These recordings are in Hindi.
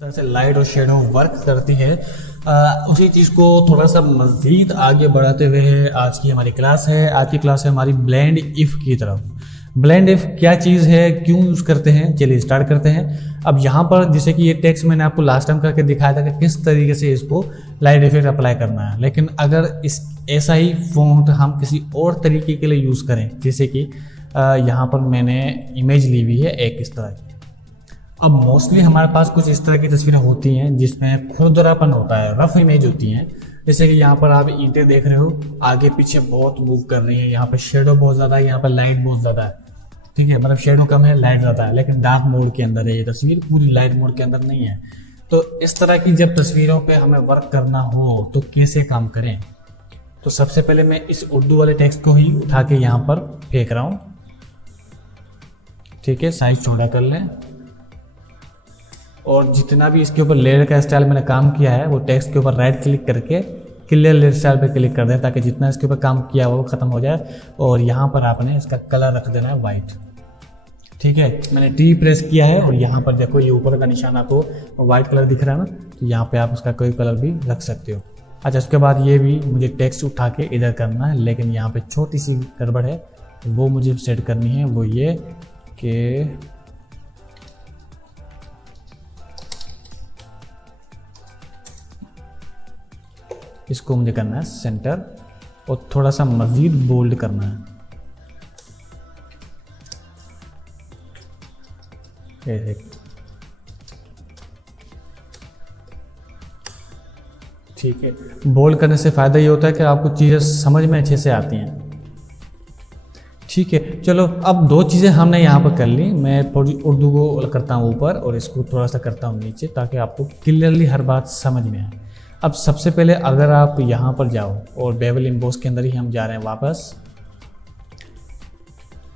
तरह से लाइट और शेडो वर्क करती है। उसी चीज़ को थोड़ा सा मज़ीद आगे बढ़ाते हुए आज की हमारी क्लास है। आज की क्लास है हमारी ब्लेंड इफ़ की तरफ। ब्लेंड इफ़ क्या चीज़ है, क्यों यूज़ करते हैं, चलिए स्टार्ट करते हैं। अब यहाँ पर जैसे कि ये टेक्स्ट मैंने आपको लास्ट टाइम करके दिखाया था कि किस तरीके से इसको लाइट इफेक्ट अप्लाई करना है, लेकिन अगर इस ऐसा ही फ़ॉन्ट हम किसी और तरीके के लिए यूज़ करें, जैसे कि यहाँ पर मैंने इमेज ली हुई है एक इस तरह की। अब मोस्टली हमारे पास कुछ इस तरह की तस्वीरें होती हैं जिसमें खुरदरापन होता है, रफ इमेज होती हैं। जैसे कि यहाँ पर आप ईंटें देख रहे हो, आगे पीछे बहुत मूव कर रही है, यहाँ पर शेडो बहुत ज़्यादा है, यहाँ पर लाइट बहुत ज़्यादा है। ठीक है, मतलब शेडो कम है, लाइट ज़्यादा है, लेकिन डार्क मोड के अंदर है ये तस्वीर, पूरी लाइट मोड के अंदर नहीं है। तो इस तरह की जब तस्वीरों पे हमें वर्क करना हो तो कैसे काम करें। तो सबसे पहले मैं इस उर्दू वाले टेक्स्ट को ही उठा के यहाँ पर फेंक रहा हूँ। ठीक है, साइज छोटा कर लें और जितना भी इसके ऊपर लेयर का स्टाइल मैंने काम किया है वो टेक्स्ट के ऊपर राइट क्लिक करके क्लियर लेयर स्टाइल पे क्लिक कर दें, ताकि जितना इसके ऊपर काम किया हुआ वो खत्म हो जाए। और यहाँ पर आपने इसका कलर रख देना है वाइट। ठीक है, मैंने टी प्रेस किया है और यहाँ पर देखो ये ऊपर का निशान आपको वाइट कलर दिख रहा है ना, तो यहाँ पे आप उसका कोई कलर भी रख सकते हो। अच्छा, उसके बाद ये भी मुझे टेक्स्ट उठा के इधर करना है, लेकिन यहाँ पे छोटी सी गड़बड़ है, वो मुझे सेट करनी है। वो ये कि इसको मुझे करना है सेंटर और थोड़ा सा मजीद बोल्ड करना है। ठीक है, बोल्ड करने से फ़ायदा ये होता है कि आपको चीज़ें समझ में अच्छे से आती हैं। ठीक है, चलो अब दो चीज़ें हमने यहाँ पर कर ली। मैं थोड़ी उर्दू को करता हूँ ऊपर और इसको थोड़ा सा करता हूँ नीचे, ताकि आपको क्लियरली हर बात समझ में आए। अब सबसे पहले अगर आप यहाँ पर जाओ और बेवल एम्बोस के अंदर ही हम जा रहे हैं वापस,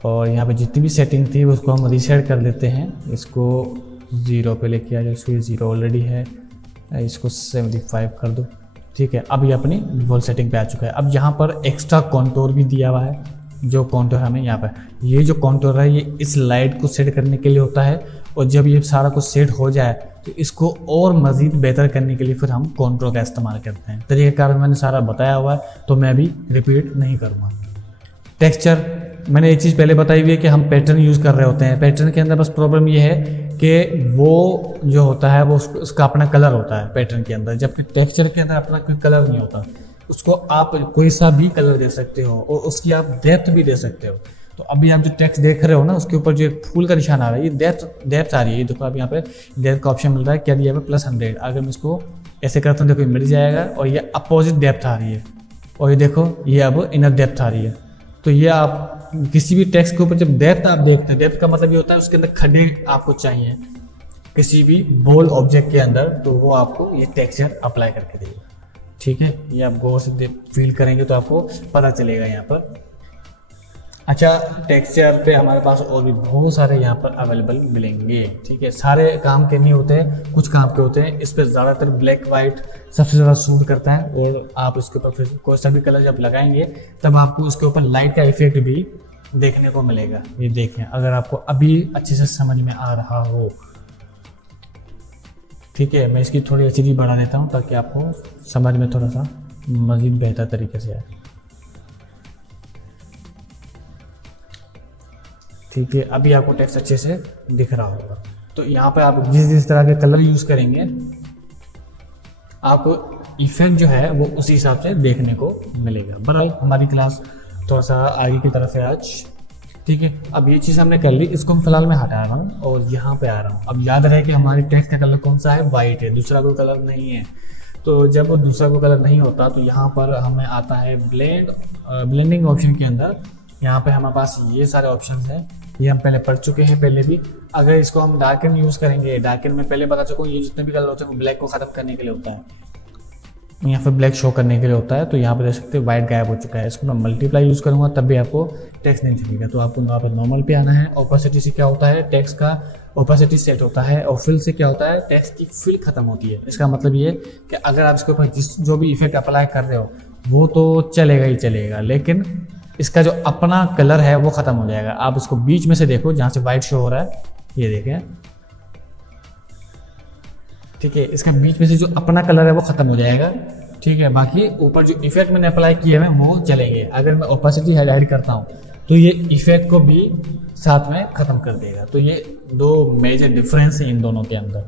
और यहाँ पे जितनी भी सेटिंग थी उसको हम रीसेट कर देते हैं। इसको 0 पे लेके आ जाओ, इसको 0 ऑलरेडी है, इसको 75 कर दो। ठीक है, अब ये अपनी डिफ़ॉल्ट सेटिंग पे आ चुका है। अब यहाँ पर एक्स्ट्रा कॉन्टोर भी दिया हुआ है, जो कॉन्टोर हमें यहाँ पर, ये जो कॉन्टोर है ये इस लाइट को सेट करने के लिए होता है। और जब ये सारा कुछ सेट हो जाए तो इसको और मज़ीद बेहतर करने के लिए फिर हम कॉन्टोर का इस्तेमाल करते हैं। तरीक़ेकार मैंने सारा बताया हुआ है, तो मैं भी रिपीट नहीं करूँगा। टेक्सचर मैंने एक चीज़ पहले बताई हुई है कि हम पैटर्न यूज़ कर रहे होते हैं। पैटर्न के अंदर बस प्रॉब्लम ये है कि वो जो होता है वो उसका अपना कलर होता है पैटर्न के अंदर, जबकि टेक्सचर के अंदर अपना कोई कलर नहीं होता। उसको आप कोई सा भी कलर दे सकते हो और उसकी आप डेप्थ भी दे सकते हो। तो अभी आप जो टेक्स्ट देख रहे हो ना, उसके ऊपर जो एक फूल का निशान आ रहा है, ये डेप्थ आ रही है। ये देखो, आप यहाँ पे डेप्थ का ऑप्शन मिल रहा है, क्या दिया है +100। अगर मैं इसको ऐसे करता हूँ, देखो मिल जाएगा, और ये अपोजिट डेप्थ आ रही है, और ये देखो ये अब इनर डेप्थ आ रही है। तो ये आप किसी भी टेक्स्ट के ऊपर जब डेप्थ आप देखते हैं, डेप्थ का मतलब ये होता है उसके अंदर खड्डे आपको चाहिए किसी भी बोल्ड ऑब्जेक्ट के अंदर, तो वो आपको ये टेक्सचर अप्लाई करके देगा। ठीक है, ये आप गौर से फील करेंगे तो आपको पता चलेगा यहाँ पर। अच्छा, टेक्सचर पे हमारे पास और भी बहुत सारे यहाँ पर अवेलेबल मिलेंगे। ठीक है, सारे काम के नहीं होते हैं, कुछ काम के होते हैं। इस पर ज़्यादातर ब्लैक वाइट सबसे ज़्यादा सूट करता है, और आप इसके ऊपर फिर कोई सा भी कलर जब लगाएंगे तब आपको उसके ऊपर लाइट का इफेक्ट भी देखने को मिलेगा। ये देखें, अगर आपको अभी अच्छे से समझ में आ रहा हो। ठीक है, मैं इसकी थोड़ी एचडी बढ़ा देता हूँ ताकि आपको समझ में थोड़ा सा मज़ीद बेहतर तरीके से आए। ठीक है, अभी आपको टेक्स्ट अच्छे से दिख रहा होगा। तो यहाँ पे आप जिस जिस तरह के कलर यूज़ करेंगे, आपको इफेक्ट जो है वो उसी हिसाब से देखने को मिलेगा। बहरहाल हमारी क्लास थोड़ा सा आगे की तरफ है आज। ठीक है, अब ये चीज़ हमने कर ली, इसको हम फिलहाल मैं हटा रहा हूँ और यहाँ पे आ रहा हूँ। अब याद रहे कि हमारी टेक्स्ट का कलर कौन सा है, वाइट है, दूसरा कोई कलर नहीं है। तो जब दूसरा कोई कलर नहीं होता तो यहाँ पर हमें आता है ब्लेंडिंग ऑप्शन के अंदर। यहाँ पे हमारे पास ये सारे ऑप्शन हैं, ये हम पहले पढ़ चुके हैं पहले भी। अगर इसको हम डार्कन यूज़ करेंगे, डार्कन में पहले बता चुका हूँ, ये जितने भी कलर होते हैं वो ब्लैक को ख़त्म करने के लिए होता है, यहाँ पर ब्लैक शो करने के लिए होता है। तो यहाँ पर देख सकते हैं वाइट गायब हो चुका है। इसको मैं मल्टीप्लाई यूज़ करूँगा तब भी आपको टेक्स्ट नहीं दिखेगा। तो आपको यहाँ पर नॉर्मल पे आना है। ओपेसिटी से क्या होता है, टेक्स्ट का ओपेसिटी सेट होता है, और फिल से क्या होता है, टेक्स्ट की फिल खत्म होती है। इसका मतलब ये कि अगर आप इसके ऊपर जो भी इफेक्ट अप्लाई कर रहे हो वो तो चलेगा ही चलेगा, लेकिन इसका जो अपना कलर है वो ख़त्म हो जाएगा। आप उसको बीच में से देखो जहाँ से वाइट शो हो रहा है, ये देखें, ठीक है, इसका बीच में से जो अपना कलर है वो खत्म हो जाएगा। ठीक है, बाकी ऊपर जो इफेक्ट मैंने अप्लाई किए हैं वो चलेंगे। अगर मैं ओपेसिटी हाइड करता हूँ तो ये इफेक्ट को भी साथ में ख़त्म कर देगा। तो ये दो मेजर डिफरेंस है इन दोनों के अंदर,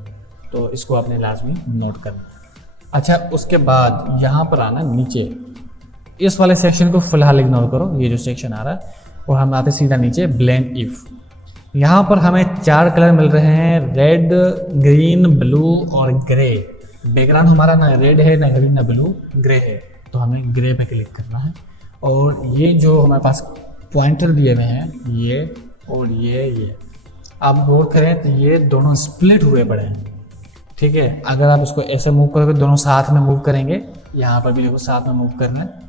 तो इसको आपने लाजमी नोट करना। अच्छा, उसके बाद यहाँ पर आना नीचे, इस वाले सेक्शन को फिलहाल इग्नोर करो, ये जो सेक्शन आ रहा है, और हम आते सीधा नीचे ब्लेंड इफ। यहाँ पर हमें 4 कलर मिल रहे हैं, रेड, ग्रीन, ब्लू और ग्रे। बैकग्राउंड हमारा ना रेड है, ना ग्रीन, ना ब्लू, ग्रे है, तो हमें ग्रे पे क्लिक करना है। और ये जो हमारे पास पॉइंटर दिए हुए हैं, ये और ये आप गौर करें तो ये दोनों स्प्लिट हुए पड़े हैं। ठीक है, अगर आप इसको ऐसे मूव करोगे, दोनों साथ में मूव करेंगे, यहाँ पर भी देखो साथ में मूव करना है।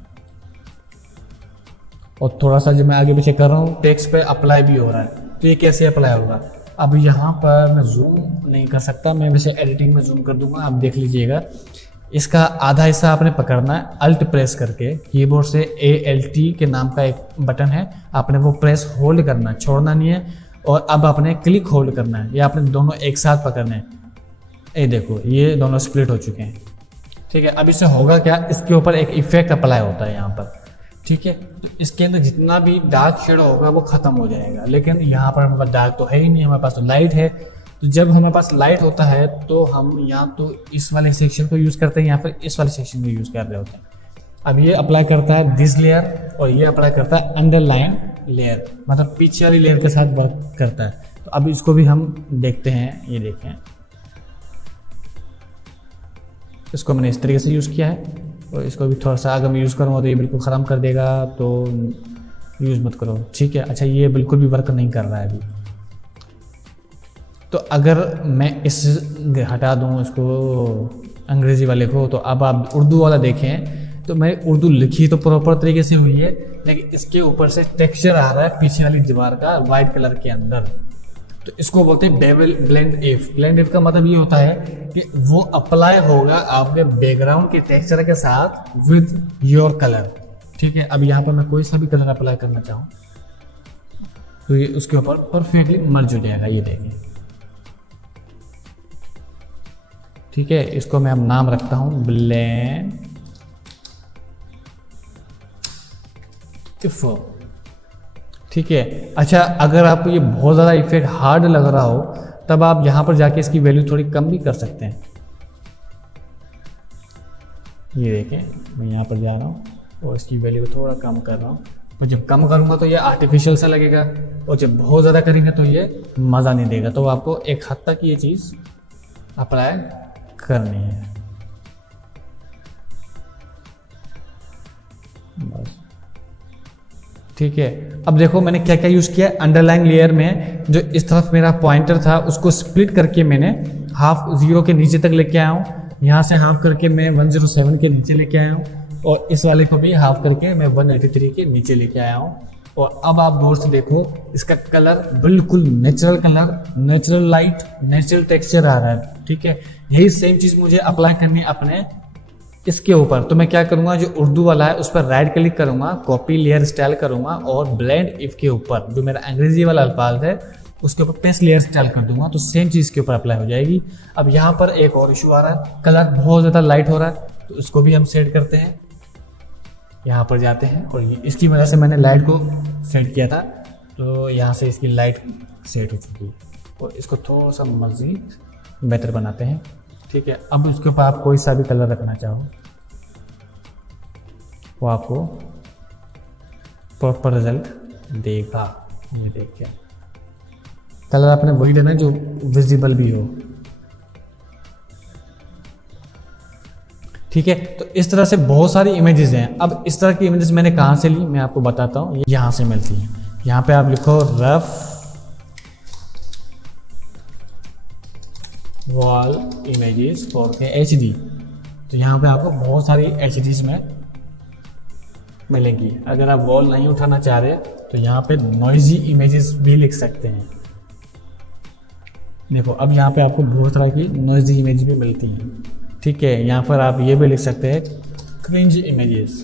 और थोड़ा सा जब मैं आगे पीछे कर रहा हूँ, टेक्स्ट पे अप्लाई भी हो रहा है, तो ये कैसे अप्लाई होगा। अब यहाँ पर मैं जूम नहीं कर सकता, मैं वैसे एडिटिंग में जूम कर दूंगा, आप देख लीजिएगा। इसका आधा हिस्सा आपने पकड़ना है, अल्ट प्रेस करके, कीबोर्ड से ALT के नाम का एक बटन है, आपने वो प्रेस होल्ड करना है, छोड़ना नहीं है। और अब आपने क्लिक होल्ड करना है, या आपने दोनों एक साथ पकड़ने हैं। ये देखो, ये दोनों स्प्लिट हो चुके हैं। ठीक है, अब इससे होगा क्या, इसके ऊपर एक इफेक्ट अप्लाई होता है यहाँ पर। ठीक है, तो इसके अंदर जितना भी डार्क शेड होगा वो खत्म हो जाएगा। लेकिन यहाँ पर हमारे पास डार्क तो है ही नहीं, हमारे पास तो लाइट है। तो जब हमारे पास लाइट होता है तो हम या तो इस वाले सेक्शन को यूज़ करते हैं या फिर इस वाले सेक्शन को यूज़ कर रहे होते हैं। अब ये अप्लाई करता है दिस लेयर, और ये अप्लाई करता है अंडरलाइन लेयर, मतलब पीछे वाली लेयर के साथ वर्क करता है। तो अब इसको भी हम देखते हैं, ये देखें, इसको मैंने इस तरीके से यूज़ किया है। और इसको भी थोड़ा सा अगर मैं यूज़ करूँगा तो ये बिल्कुल ख़त्म कर देगा, तो यूज़ मत करो। ठीक है, अच्छा ये बिल्कुल भी वर्क नहीं कर रहा है अभी। तो अगर मैं इस हटा दूँ इसको अंग्रेज़ी वाले को, तो अब आप उर्दू वाला देखें तो मैं उर्दू लिखी तो प्रॉपर तरीके से हुई है, लेकिन इसके ऊपर से टेक्सचर आ रहा है पीछे वाली दीवार का वाइट कलर के अंदर। तो इसको बोलते हैं ब्लेंड इफ। ब्लेंड इफ का मतलब ये होता है कि वो अप्लाई होगा आपके बैकग्राउंड के टेक्सचर के साथ विद योर कलर। ठीक है, अब यहाँ पर मैं कोई सा भी कलर अप्लाई करना चाहूँ तो ये उसके ऊपर परफेक्टली मर्ज हो जाएगा, ये देखिए। ठीक है, इसको मैं अब नाम रखता हूँ ब्लेंड इफ। ठीक है, अच्छा अगर आपको ये बहुत ज़्यादा इफेक्ट हार्ड लग रहा हो तब आप यहाँ पर जाके इसकी वैल्यू थोड़ी कम भी कर सकते हैं। ये देखें, मैं यहाँ पर जा रहा हूँ और इसकी वैल्यू को थोड़ा कम कर रहा हूँ। तो जब कम करूँगा तो ये आर्टिफिशियल सा लगेगा, और जब बहुत ज़्यादा करेंगे तो ये मज़ा नहीं देगा। तो आपको एक हद तक ये चीज़ अप्लाई करनी है बस। ठीक है, अब देखो मैंने क्या क्या यूज़ किया। अंडरलाइन लेयर में जो इस तरफ मेरा पॉइंटर था उसको स्प्लिट करके मैंने हाफ 0 के नीचे तक लेके आया हूँ। यहाँ से हाफ करके मैं 107 के नीचे लेके आया हूँ, और इस वाले को भी हाफ करके मैं 183 के नीचे लेके आया हूँ। और अब आप गौर से देखो, इसका कलर बिल्कुल natural colour, natural light, natural texture आ रहा है। ठीक है, यही सेम चीज़ मुझे अप्लाई करनी है अपने इसके ऊपर। तो मैं क्या करूंगा, जो उर्दू वाला है उस पर राइट क्लिक करूंगा, कॉपी लेयर स्टाइल करूंगा, और ब्लेंड इफ के ऊपर जो मेरा अंग्रेजी वाला अल्फाज है उसके ऊपर पेस्ट लेयर स्टाइल कर दूंगा, तो सेम चीज़ के ऊपर अप्लाई हो जाएगी। अब यहाँ पर एक और इशू आ रहा है, कलर बहुत ज़्यादा लाइट हो रहा है, तो उसको भी हम सेट करते हैं। यहाँ पर जाते हैं, और इसकी वजह से मैंने लाइट को सेट किया था, तो यहाँ से इसकी लाइट सेट हो चुकी है, और इसको थोड़ा सा मज़ीद बेहतर बनाते हैं। ठीक है, अब उसके ऊपर आप कोई सा भी कलर रखना चाहो वो आपको प्रॉपर रिजल्ट देगा। ये देखिए, कलर आपने वही देना है जो विजिबल भी हो। ठीक है, तो इस तरह से बहुत सारी इमेजेस हैं। अब इस तरह की इमेजेस मैंने कहाँ से ली मैं आपको बताता हूँ। यहाँ से मिलती हैं। यहाँ पे आप लिखो rough wall images 4K HD, तो यहाँ पे आपको बहुत सारी HDs में मिलेंगी। अगर आप वॉल नहीं उठाना चाह रहे तो यहाँ पे नॉइजी इमेजेस भी लिख सकते हैं। देखो, अब यहाँ पे आपको बहुत तरह की नॉइजी इमेज भी मिलती हैं। ठीक है, यहाँ पर आप ये भी लिख सकते हैं cringe images,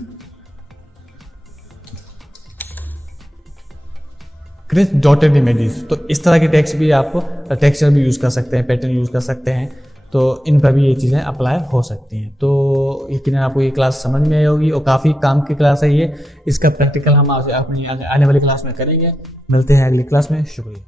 cringe dotted images. तो इस तरह के टेक्स्ट भी आपको टेक्सचर भी यूज़ कर सकते हैं, पैटर्न यूज़ कर सकते हैं। तो इन पर भी ये चीज़ें अप्लाई हो सकती हैं। तो यकीनन आपको ये क्लास समझ में आई होगी और काफ़ी काम की क्लास है ये। इसका प्रैक्टिकल हम अपनी आने वाली क्लास में करेंगे। मिलते हैं अगली क्लास में। शुक्रिया।